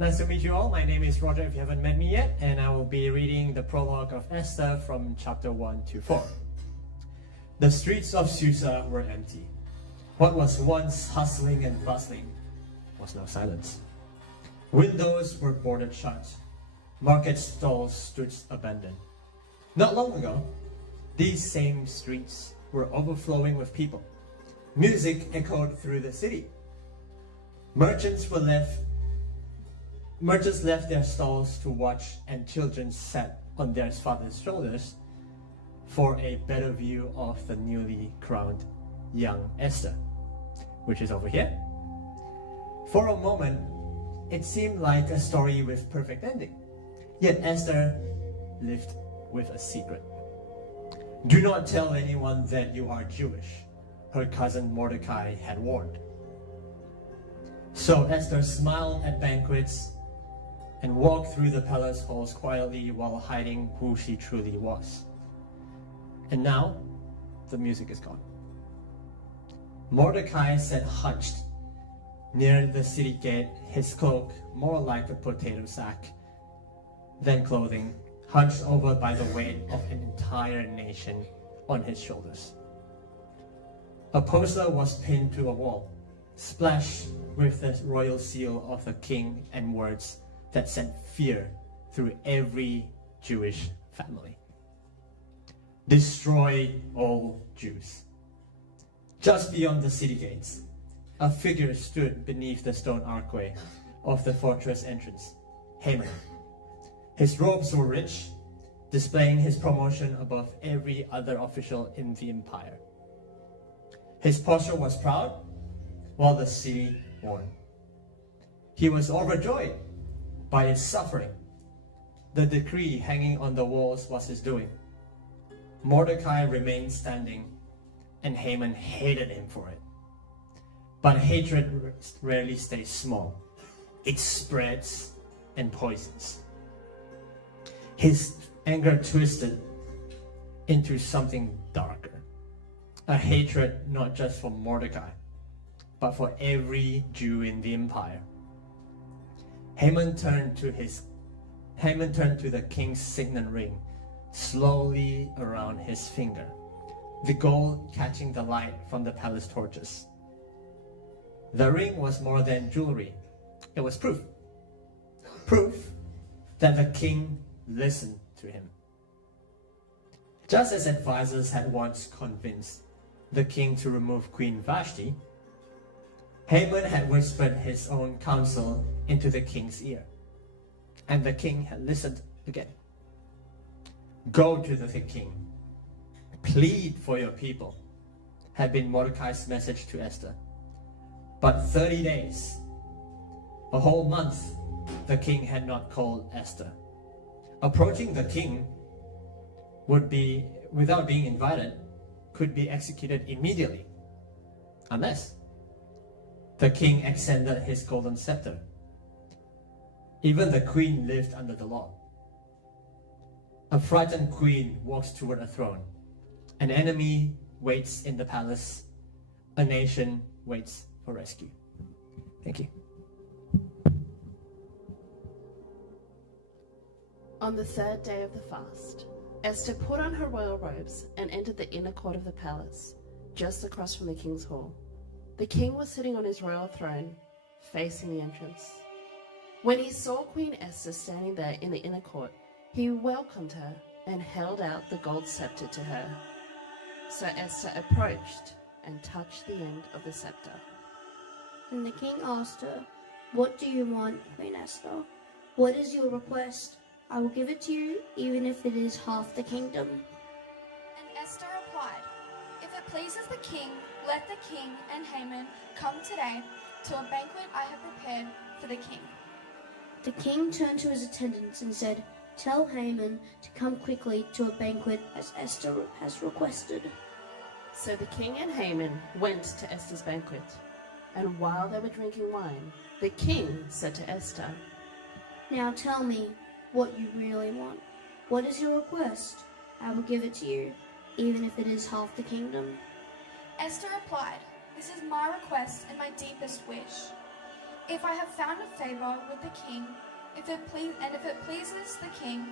Nice to meet you all. My name is Roger if you haven't met me yet, and I will be reading the prologue of Esther from chapter 1 to 4. The streets of Susa were empty. What was once hustling and bustling was now silence. Windows were boarded shut. Market stalls stood abandoned. Not long ago, these same streets were overflowing with people. Music echoed through the city. Merchants left their stalls to watch, and children sat on their father's shoulders for a better view of the newly crowned young Esther, which is over here. For a moment, it seemed like a story with perfect ending. Yet Esther lived with a secret. Do not tell anyone that you are Jewish, her cousin Mordecai had warned. So Esther smiled at banquets and walked through the palace halls quietly while hiding who she truly was. And now, the music is gone. Mordecai sat hunched near the city gate, his cloak more like a potato sack than clothing, hunched over by the weight of an entire nation on his shoulders. A poster was pinned to a wall, splashed with the royal seal of the king and words that sent fear through every Jewish family. Destroy all Jews. Just beyond the city gates, a figure stood beneath the stone archway of the fortress entrance, Haman. His robes were rich, displaying his promotion above every other official in the empire. His posture was proud, while the city mourned. He was overjoyed by its suffering. The decree hanging on the walls was his doing. Mordecai remained standing, and Haman hated him for it. But hatred rarely stays small. It spreads and poisons. His anger twisted into something darker. A hatred not just for Mordecai, but for every Jew in the empire. Haman turned to the king's signet ring slowly around his finger, the gold catching the light from the palace torches. The ring was more than jewelry. It was proof. Proof that the king listened to him. Just as advisors had once convinced the king to remove Queen Vashti, Haman had whispered his own counsel into the king's ear, and the king had listened again. Go to the king, plead for your people, had been Mordecai's message to Esther. But 30 days, a whole month, the king had not called Esther. Approaching the king would be, without being invited, could be executed immediately, unless the king extended his golden scepter. Even the queen lived under the law. A frightened queen walks toward a throne. An enemy waits in the palace. A nation waits for rescue. Thank you. On the third day of the fast, Esther put on her royal robes and entered the inner court of the palace, just across from the king's hall. The king was sitting on his royal throne, facing the entrance. When he saw Queen Esther standing there in the inner court, he welcomed her and held out the gold scepter to her. So Esther approached and touched the end of the scepter. And the king asked her, "What do you want, Queen Esther? What is your request? I will give it to you, even if it is half the kingdom." And Esther replied, "If it pleases the king, let the king and Haman come today to a banquet I have prepared for the king." The king turned to his attendants and said, "Tell Haman to come quickly to a banquet as Esther has requested." So the king and Haman went to Esther's banquet. And while they were drinking wine, the king said to Esther, "Now tell me what you really want. What is your request? I will give it to you, even if it is half the kingdom." Esther replied, "This is my request and my deepest wish. If I have found a favor with the king, if it pleases the king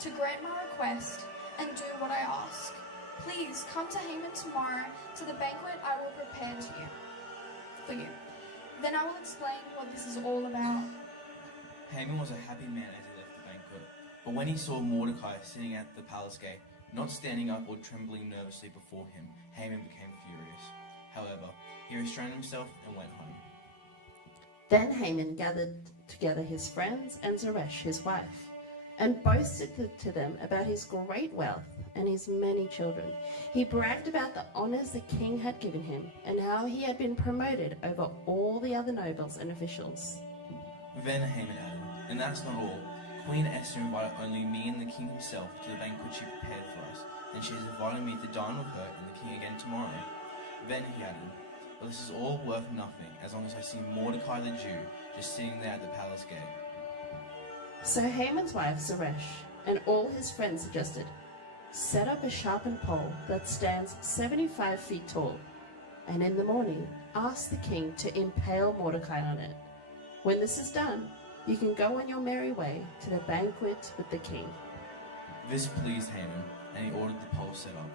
to grant my request and do what I ask, please come to Haman tomorrow to the banquet I will prepare for you. Then I will explain what this is all about. Haman was a happy man as he left the banquet, but when he saw Mordecai sitting at the palace gate, not standing up or trembling nervously before him, Haman became furious. However, he restrained himself and went home. Then Haman gathered together his friends and Zeresh his wife, and boasted to them about his great wealth and his many children. He bragged about the honors the king had given him, and how he had been promoted over all the other nobles and officials. Then Haman added, "And that's not all. Queen Esther invited only me and the king himself to the banquet she prepared for us, and she has invited me to dine with her and the king again tomorrow." Then he added, "But this is all worth nothing, as long as I see Mordecai the Jew just sitting there at the palace gate." So Haman's wife Zeresh and all his friends suggested, "Set up a sharpened pole that stands 75 feet tall, and in the morning ask the king to impale Mordecai on it. When this is done, you can go on your merry way to the banquet with the king." This pleased Haman, and he ordered the pole set up.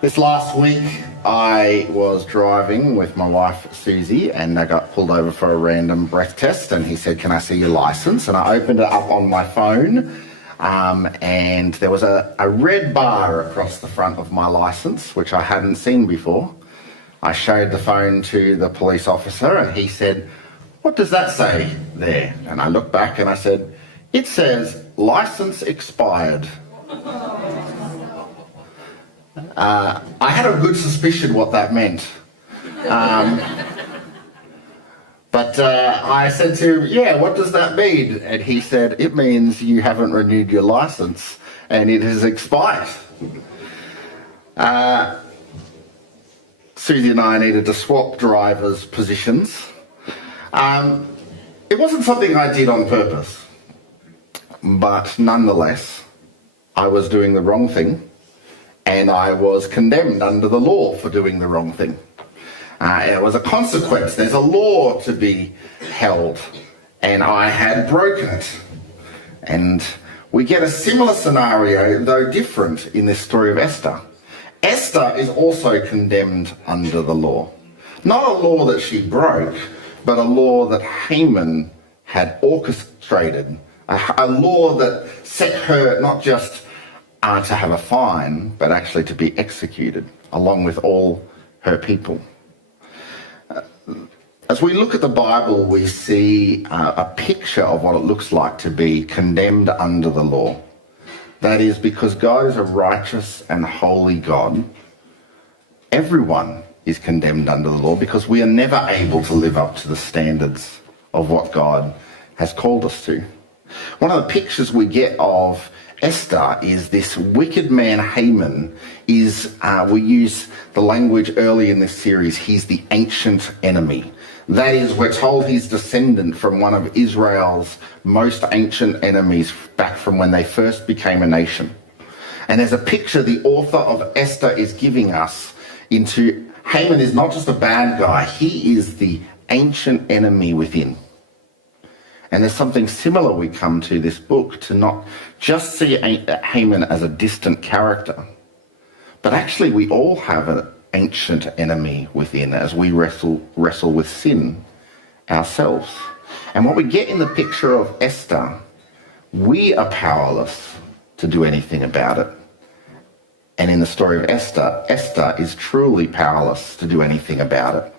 This last week, I was driving with my wife, Susie, and I got pulled over for a random breath test, and he said, "Can I see your license?" And I opened it up on my phone, and there was a red bar across the front of my license, which I hadn't seen before. I showed the phone to the police officer, and he said, "What does that say there?" And I looked back and I said, "It says license expired." I had a good suspicion what that meant. But I said to him, "Yeah, what does that mean?" And he said, "It means you haven't renewed your license and it has expired." Susie and I needed to swap drivers' positions. It wasn't something I did on purpose, but nonetheless, I was doing the wrong thing, and I was condemned under the law for doing the wrong thing. It was a consequence. There's a law to be held, and I had broken it. And we get a similar scenario, though different, in this story of Esther. Esther is also condemned under the law. Not a law that she broke, but a law that Haman had orchestrated. A law that set her not just to have a fine, but actually to be executed, along with all her people. As we look at the Bible, we see a picture of what it looks like to be condemned under the law. That is, because God is a righteous and holy God, everyone is condemned under the law, because we are never able to live up to the standards of what God has called us to. One of the pictures we get of Esther is this wicked man Haman is, we use the language early in this series, he's the ancient enemy. That is, we're told he's descendant from one of Israel's most ancient enemies back from when they first became a nation. And there's a picture the author of Esther is giving us into Haman is not just a bad guy, he is the ancient enemy within. And there's something similar we come to this book, to not just see Haman as a distant character, but actually we all have an ancient enemy within as we wrestle with sin ourselves. And what we get in the picture of Esther, we are powerless to do anything about it. And in the story of Esther, Esther is truly powerless to do anything about it.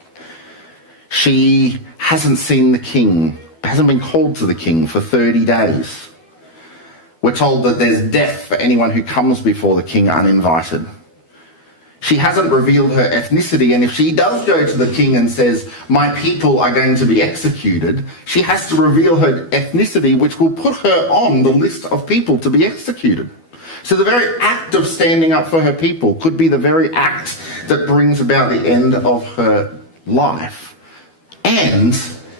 She hasn't seen the king, hasn't been called to the king for 30 days. We're told that there's death for anyone who comes before the king uninvited. She hasn't revealed her ethnicity, and if she does go to the king and says, "My people are going to be executed," she has to reveal her ethnicity, which will put her on the list of people to be executed. So the very act of standing up for her people could be the very act that brings about the end of her life. And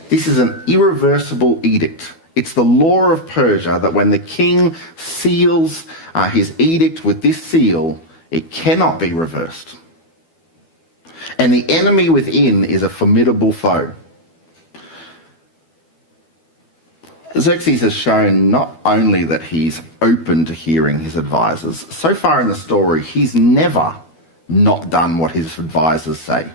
this is an irreversible edict. It's the law of Persia that when the king seals his edict with this seal, it cannot be reversed. And the enemy within is a formidable foe. Xerxes has shown not only that he's open to hearing his advisors, so far in the story, he's never not done what his advisors say.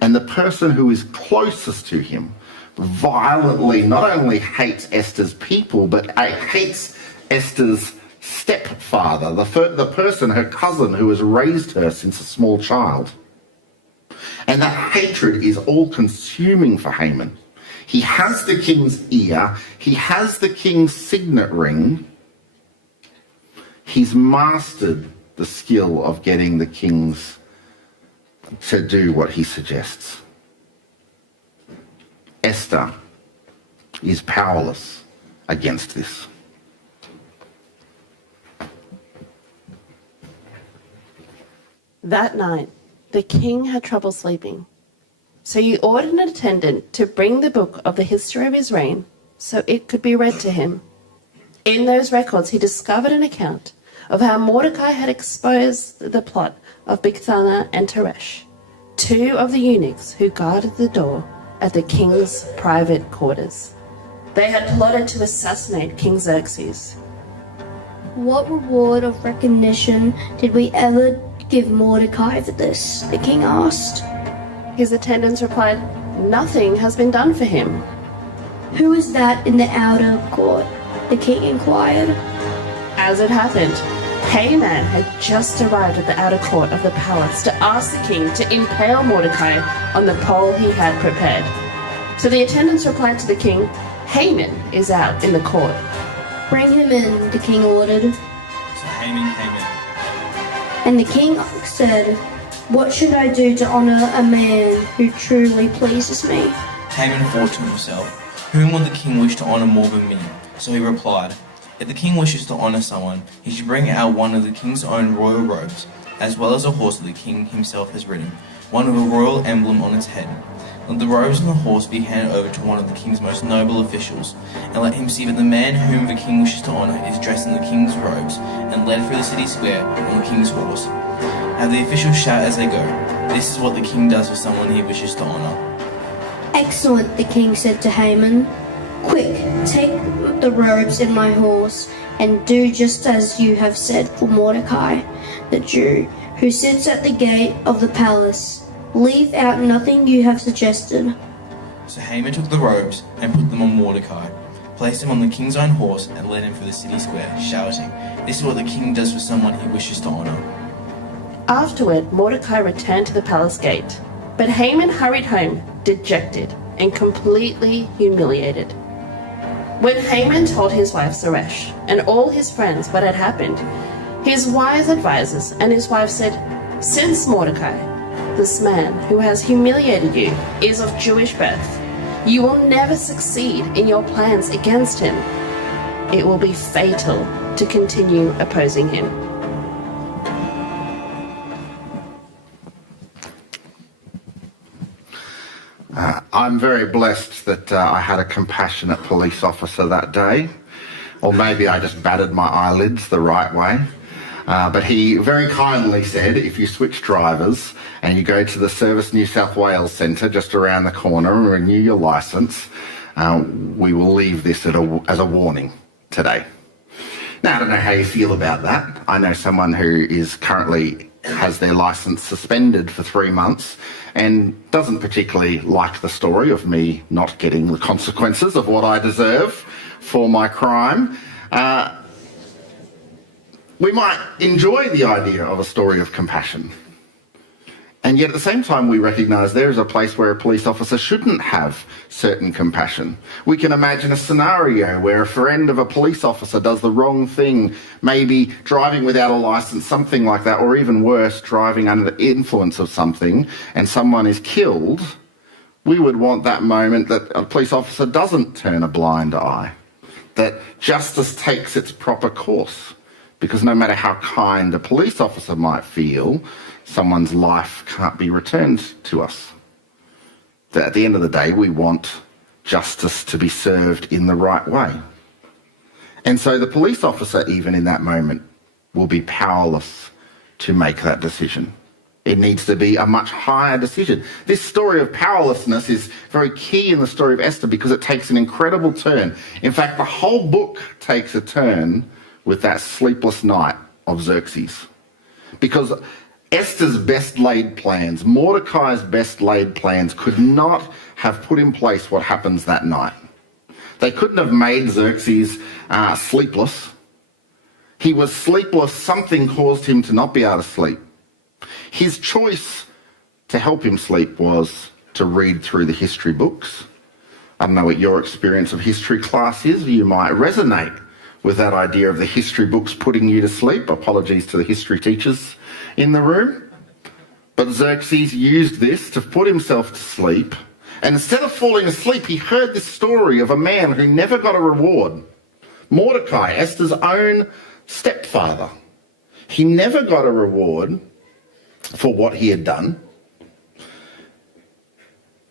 And the person who is closest to him violently not only hates Esther's people, but hates Esther's stepfather, the person, her cousin, who has raised her since a small child. And that hatred is all-consuming for Haman. He has the king's ear. He has the king's signet ring. He's mastered the skill of getting the kings to do what he suggests. Esther is powerless against this. That night, the king had trouble sleeping. So he ordered an attendant to bring the book of the history of his reign so it could be read to him. In those records, he discovered an account of how Mordecai had exposed the plot of Bigthana and Teresh, two of the eunuchs who guarded the door at the king's private quarters. They had plotted to assassinate King Xerxes. What reward of recognition did we ever give Mordecai for this? The king asked. His attendants replied, "Nothing has been done for him." Who is that in the outer court? The king inquired. As it happened, Haman had just arrived at the outer court of the palace to ask the king to impale Mordecai on the pole he had prepared. So the attendants replied to the king, "Haman is out in the court." Bring him in, the king ordered. So Haman came in. And the king said, "What should I do to honor a man who truly pleases me?" Haman thought to himself, "Whom would the king wish to honor more than me?" So he replied, "If the king wishes to honor someone, he should bring out one of the king's own royal robes, as well as a horse that the king himself has ridden, one with a royal emblem on its head. Let the robes and the horse be handed over to one of the king's most noble officials, and let him see that the man whom the king wishes to honor is dressed in the king's robes, and led through the city square on the king's horse. Have the officials shout as they go, 'This is what the king does for someone he wishes to honor.'" Excellent, the king said to Haman. Quick, take the robes and my horse, and do just as you have said for Mordecai, the Jew, who sits at the gate of the palace. Leave out nothing you have suggested. So Haman took the robes and put them on Mordecai, placed him on the king's own horse, and led him through the city square, shouting, "This is what the king does for someone he wishes to honor." Afterward, Mordecai returned to the palace gate, but Haman hurried home, dejected and completely humiliated. When Haman told his wife Zeresh and all his friends what had happened, his wise advisors and his wife said, "Since Mordecai, this man who has humiliated you, is of Jewish birth, you will never succeed in your plans against him. It will be fatal to continue opposing him." I'm very blessed that I had a compassionate police officer that day, or maybe I just batted my eyelids the right way. But he very kindly said, if you switch drivers and you go to the Service New South Wales Centre just around the corner and renew your licence, we will leave this as a warning today. Now, I don't know how you feel about that. I know someone who is currently has their licence suspended for 3 months and doesn't particularly like the story of me not getting the consequences of what I deserve for my crime. We might enjoy the idea of a story of compassion. And yet at the same time, we recognise there is a place where a police officer shouldn't have certain compassion. We can imagine a scenario where a friend of a police officer does the wrong thing, maybe driving without a licence, something like that, or even worse, driving under the influence of something, and someone is killed. We would want that moment that a police officer doesn't turn a blind eye, that justice takes its proper course. Because no matter how kind a police officer might feel, someone's life can't be returned to us. That at the end of the day, we want justice to be served in the right way. And so the police officer, even in that moment, will be powerless to make that decision. It needs to be a much higher decision. This story of powerlessness is very key in the story of Esther because it takes an incredible turn. In fact, the whole book takes a turn with that sleepless night of Xerxes. Because Esther's best laid plans, Mordecai's best laid plans could not have put in place what happens that night. They couldn't have made Xerxes sleepless. He was sleepless. Something caused him to not be able to sleep. His choice to help him sleep was to read through the history books. I don't know what your experience of history class is. You might resonate with that idea of the history books putting you to sleep. Apologies to the history teachers in the room. But Xerxes used this to put himself to sleep. And instead of falling asleep, he heard this story of a man who never got a reward. Mordecai, Esther's own stepfather. He never got a reward for what he had done.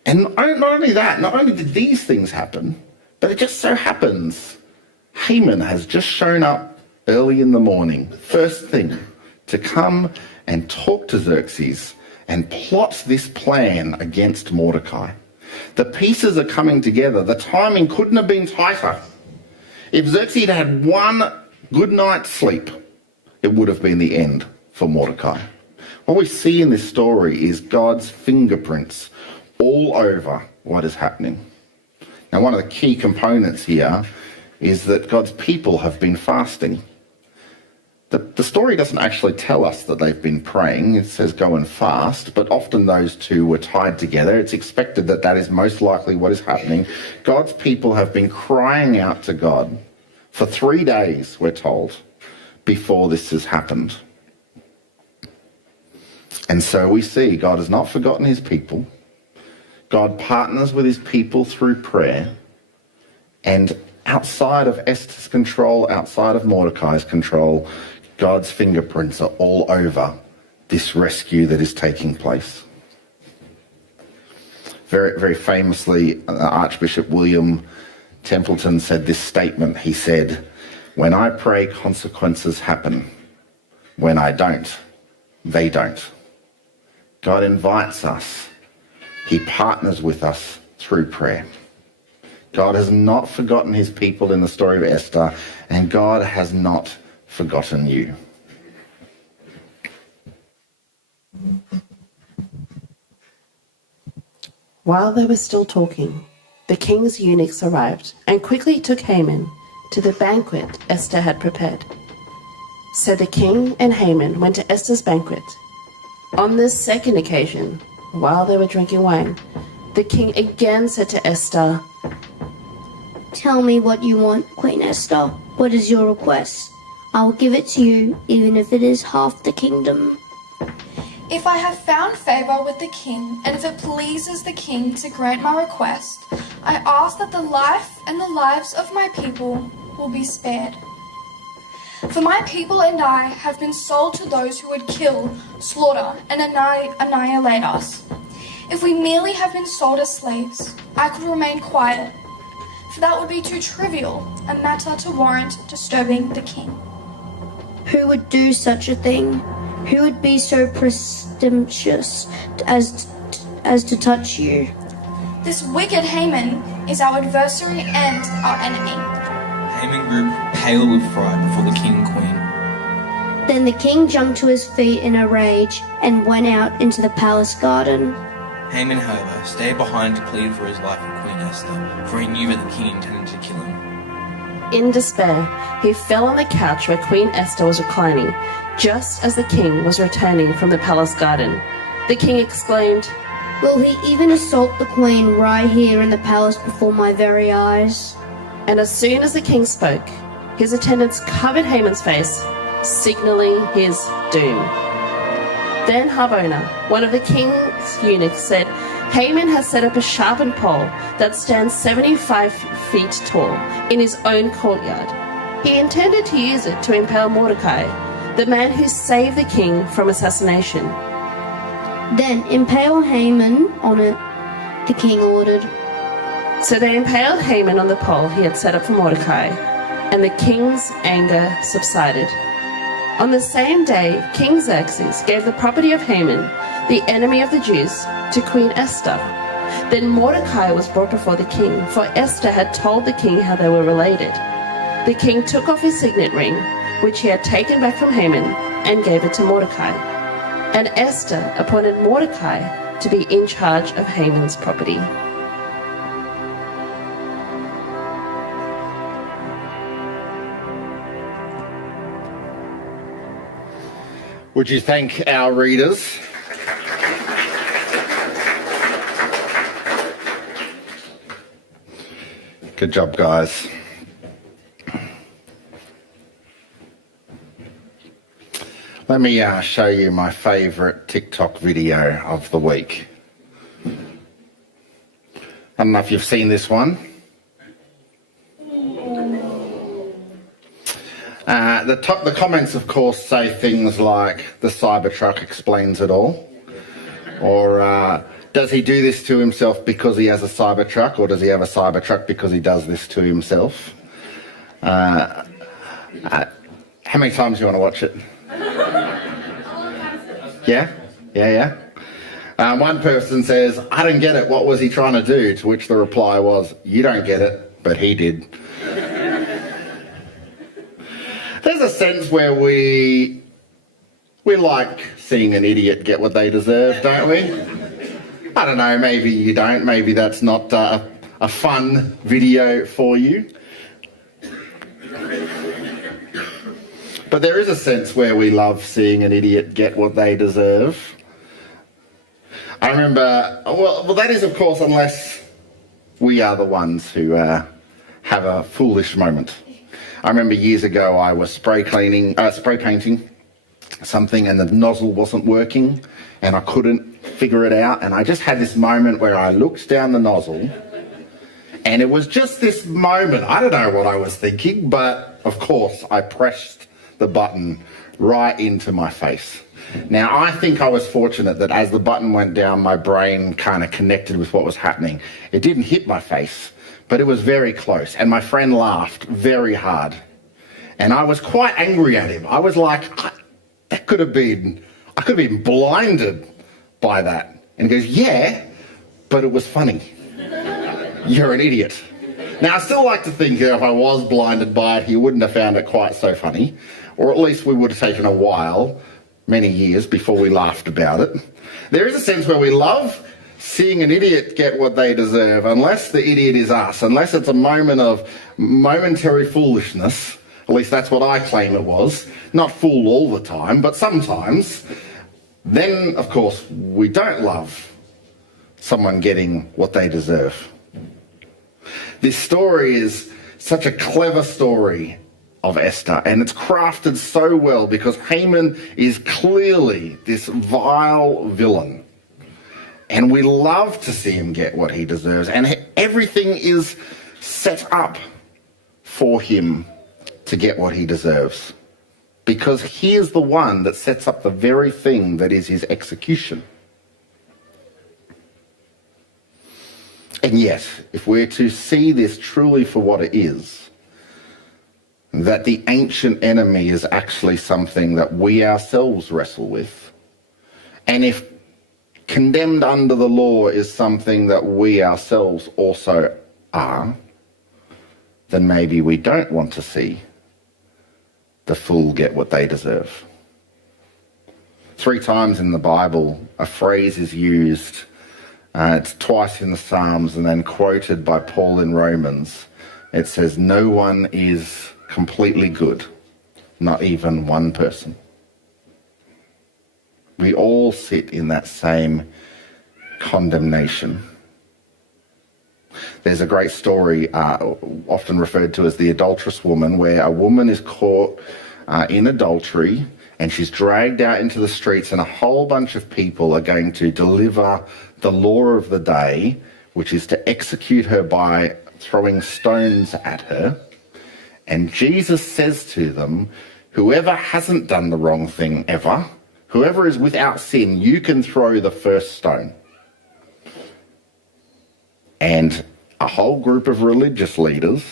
And not only that, not only did these things happen, but it just so happens Haman has just shown up early in the morning, first thing, to come and talk to Xerxes and plot this plan against Mordecai. The pieces are coming together. The timing couldn't have been tighter. If Xerxes had one good night's sleep, it would have been the end for Mordecai. What we see in this story is God's fingerprints all over what is happening. Now, one of the key components here is that God's people have been fasting. The story doesn't actually tell us that they've been praying. It says go and fast, but often those two were tied together. It's expected that that is most likely what is happening. God's people have been crying out to God for 3 days, we're told, before this has happened. And so we see God has not forgotten his people. God partners with his people through prayer. And outside of Esther's control, outside of Mordecai's control, God's fingerprints are all over this rescue that is taking place. Very, very famously, Archbishop William Templeton said this statement. He said, "When I pray, consequences happen. When I don't, they don't." God invites us. He partners with us through prayer. God has not forgotten his people in the story of Esther, and God has not forgotten you. While they were still talking, the king's eunuchs arrived and quickly took Haman to the banquet Esther had prepared. So the king and Haman went to Esther's banquet. On this second occasion, while they were drinking wine, the king again said to Esther, Tell me what you want, Queen Esther. What is your request? I will give it to you, even if it is half the kingdom. If I have found favor with the king, and if it pleases the king to grant my request, I ask that the life and the lives of my people will be spared. For my people and I have been sold to those who would kill, slaughter, and annihilate us. If we merely have been sold as slaves, I could remain quiet, for that would be too trivial a matter to warrant disturbing the king. Who would do such a thing? Who would be so presumptuous as to touch you? This wicked Haman is our adversary and our enemy. Haman grew pale with fright before the king and queen. Then the king jumped to his feet in a rage and went out into the palace garden. Haman, however, stayed behind to plead for his life with Queen Esther, for he knew that the king intended to kill him. In despair, he fell on the couch where Queen Esther was reclining, just as the king was returning from the palace garden. The king exclaimed, Will he even assault the queen right here in the palace before my very eyes? And as soon as the king spoke, his attendants covered Haman's face, signaling his doom. Then Harbona, one of the king's eunuchs, said, Haman has set up a sharpened pole that stands 75 feet tall in his own courtyard. He intended to use it to impale Mordecai, the man who saved the king from assassination. Then impale Haman on it, the king ordered. So they impaled Haman on the pole he had set up for Mordecai, and the king's anger subsided. On the same day, King Xerxes gave the property of Haman, the enemy of the Jews, to Queen Esther. Then Mordecai was brought before the king, for Esther had told the king how they were related. The king took off his signet ring, which he had taken back from Haman, and gave it to Mordecai. And Esther appointed Mordecai to be in charge of Haman's property. Would you thank our readers? Good job, guys. Let me show you my favourite TikTok video of the week. I don't know if you've seen this one. The comments, of course, say things like, the Cybertruck explains it all. Or, does he do this to himself because he has a Cybertruck? Or does he have a Cybertruck because he does this to himself? How many times do you want to watch it? Yeah. One person says, I don't get it. What was he trying to do? To which the reply was, you don't get it, but he did. There's a sense where we like seeing an idiot get what they deserve, don't we? I don't know, maybe you don't. Maybe that's not a fun video for you. But there is a sense where we love seeing an idiot get what they deserve. I remember, well, that is, of course, unless we are the ones who have a foolish moment. I remember years ago I was spray painting something and the nozzle wasn't working and I couldn't figure it out, and I just had this moment where I looked down the nozzle and it was just this moment. I don't know what I was thinking, but of course I pressed the button right into my face. Now, I think I was fortunate that as the button went down, my brain kind of connected with what was happening. It didn't hit my face, but it was very close, and my friend laughed very hard. And I was quite angry at him. I was like, I could have been blinded by that. And he goes, yeah, but it was funny. You're an idiot. Now, I still like to think that if I was blinded by it, he wouldn't have found it quite so funny, or at least we would have taken a while, many years, before we laughed about it. There is a sense where we love seeing an idiot get what they deserve, unless the idiot is us, unless it's a moment of momentary foolishness. At least that's what I claim it was. Not fool all the time, but sometimes. Then, of course, we don't love someone getting what they deserve. This story is such a clever story of Esther, and it's crafted so well because Haman is clearly this vile villain. And we love to see him get what he deserves. And everything is set up for him to get what he deserves. Because he is the one that sets up the very thing that is his execution. And yet, if we're to see this truly for what it is, that the ancient enemy is actually something that we ourselves wrestle with, and if condemned under the law is something that we ourselves also are, then maybe we don't want to see the fool get what they deserve. 3 times in the Bible, a phrase is used. It's twice in the Psalms and then quoted by Paul in Romans. It says, no one is completely good, not even one person. We all sit in that same condemnation. There's a great story often referred to as the adulterous woman, where a woman is caught in adultery and she's dragged out into the streets, and a whole bunch of people are going to deliver the law of the day, which is to execute her by throwing stones at her. And Jesus says to them, whoever hasn't done the wrong thing ever, whoever is without sin, you can throw the first stone. And a whole group of religious leaders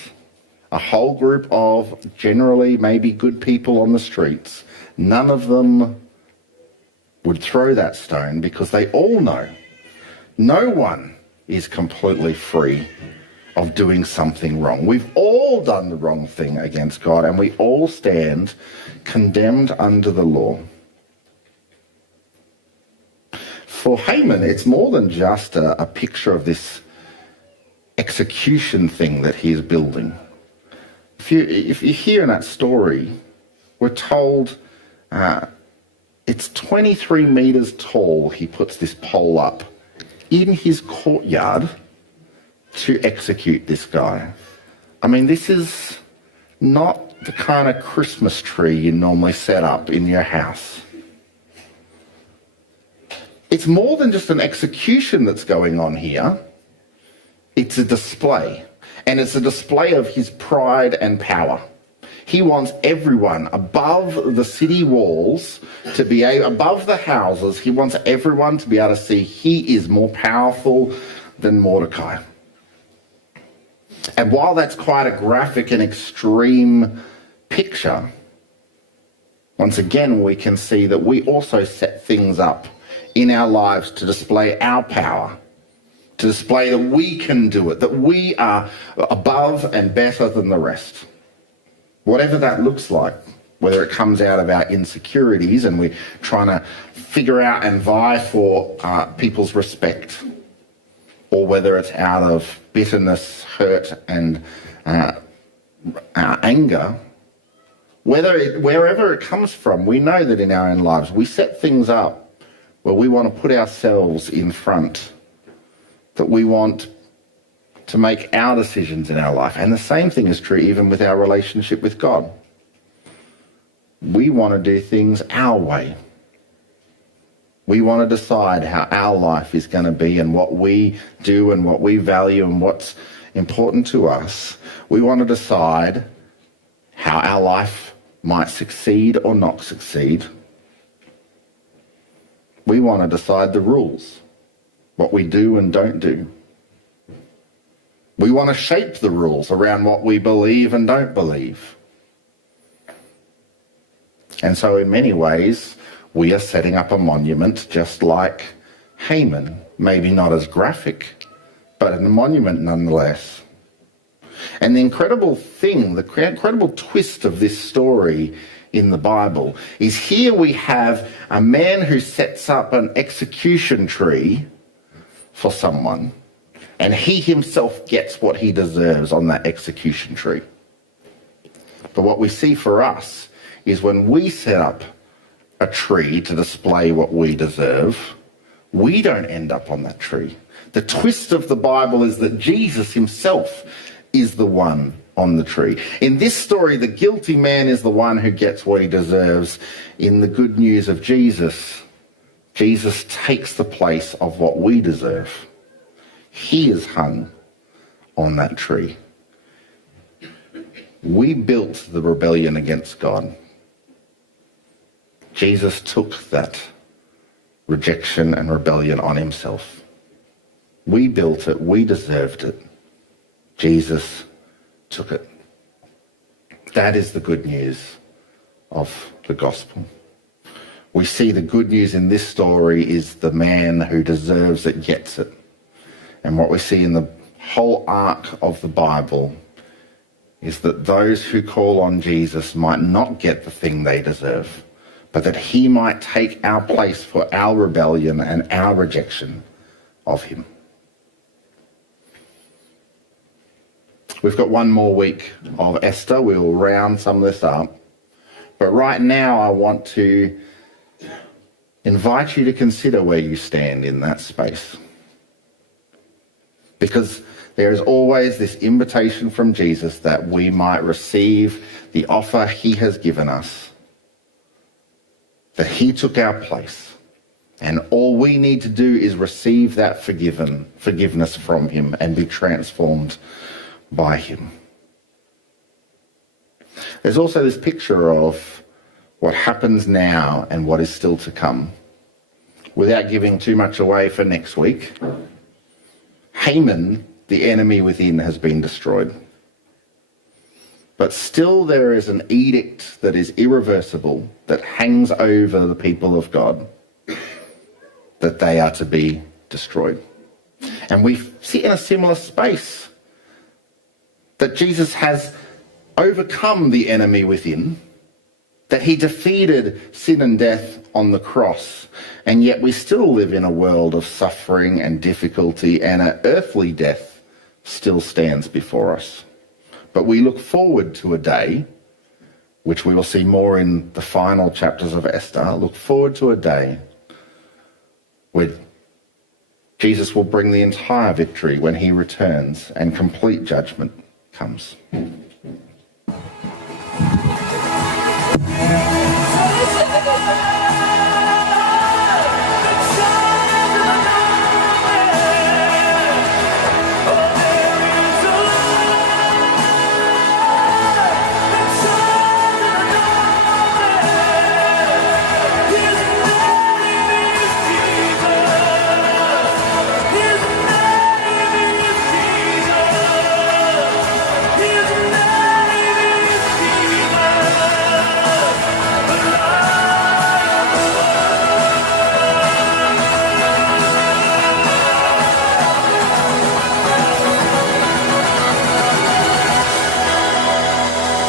a whole group of generally maybe good people on the streets, none of them would throw that stone because they all know no one is completely free of doing something wrong. We've all done the wrong thing against God, and we all stand condemned under the law. For Haman, it's more than just a picture of this execution thing that he's building. If you hear in that story, we're told it's 23 meters tall. He puts this pole up in his courtyard to execute this guy. I mean, this is not the kind of Christmas tree you normally set up in your house. It's more than just an execution that's going on here. It's a display. And it's a display of his pride and power. He wants everyone above the city walls to be above the houses. He wants everyone to be able to see he is more powerful than Mordecai. And while that's quite a graphic and extreme picture, once again we can see that we also set things up in our lives to display our power, to display that we can do it, that we are above and better than the rest. Whatever that looks like, whether it comes out of our insecurities and we're trying to figure out and vie for people's respect, or whether it's out of bitterness, hurt and anger, wherever it comes from, we know that in our own lives we set things up where we want to put ourselves in front, that we want to make our decisions in our life. And the same thing is true even with our relationship with God. We want to do things our way. We want to decide how our life is going to be and what we do and what we value and what's important to us. We want to decide how our life might succeed or not succeed. We want to decide the rules, what we do and don't do. We want to shape the rules around what we believe and don't believe. And so in many ways, we are setting up a monument just like Haman, maybe not as graphic, but a monument nonetheless. And the incredible thing, the incredible twist of this story in the Bible is here we have a man who sets up an execution tree for someone, and he himself gets what he deserves on that execution tree. But what we see for us is when we set up a tree to display what we deserve, we don't end up on that tree. The twist of the Bible is that Jesus himself is the one on the tree. In this story, the guilty man is the one who gets what he deserves. In the good news of Jesus, Jesus takes the place of what we deserve. He is hung on that tree. We built the rebellion against God. Jesus took that rejection and rebellion on himself. We built it. We deserved it. Jesus took it. That is the good news of the gospel. We see the good news in this story is the man who deserves it gets it. And what we see in the whole arc of the Bible is that those who call on Jesus might not get the thing they deserve, but that he might take our place for our rebellion and our rejection of him. We've got one more week of Esther. We will round some of this up. But right now I want to invite you to consider where you stand in that space. Because there is always this invitation from Jesus that we might receive the offer he has given us, that he took our place. And all we need to do is receive that forgiveness from him and be transformed by him. There's also this picture of what happens now and what is still to come. Without giving too much away for next week, Haman, the enemy within, has been destroyed. But still there is an edict that is irreversible, that hangs over the people of God, that they are to be destroyed. And we sit in a similar space, that Jesus has overcome the enemy within, that he defeated sin and death on the cross, and yet we still live in a world of suffering and difficulty, and an earthly death still stands before us. But we look forward to a day, which we will see more in the final chapters of Esther, look forward to a day where Jesus will bring the entire victory when he returns and complete judgment comes.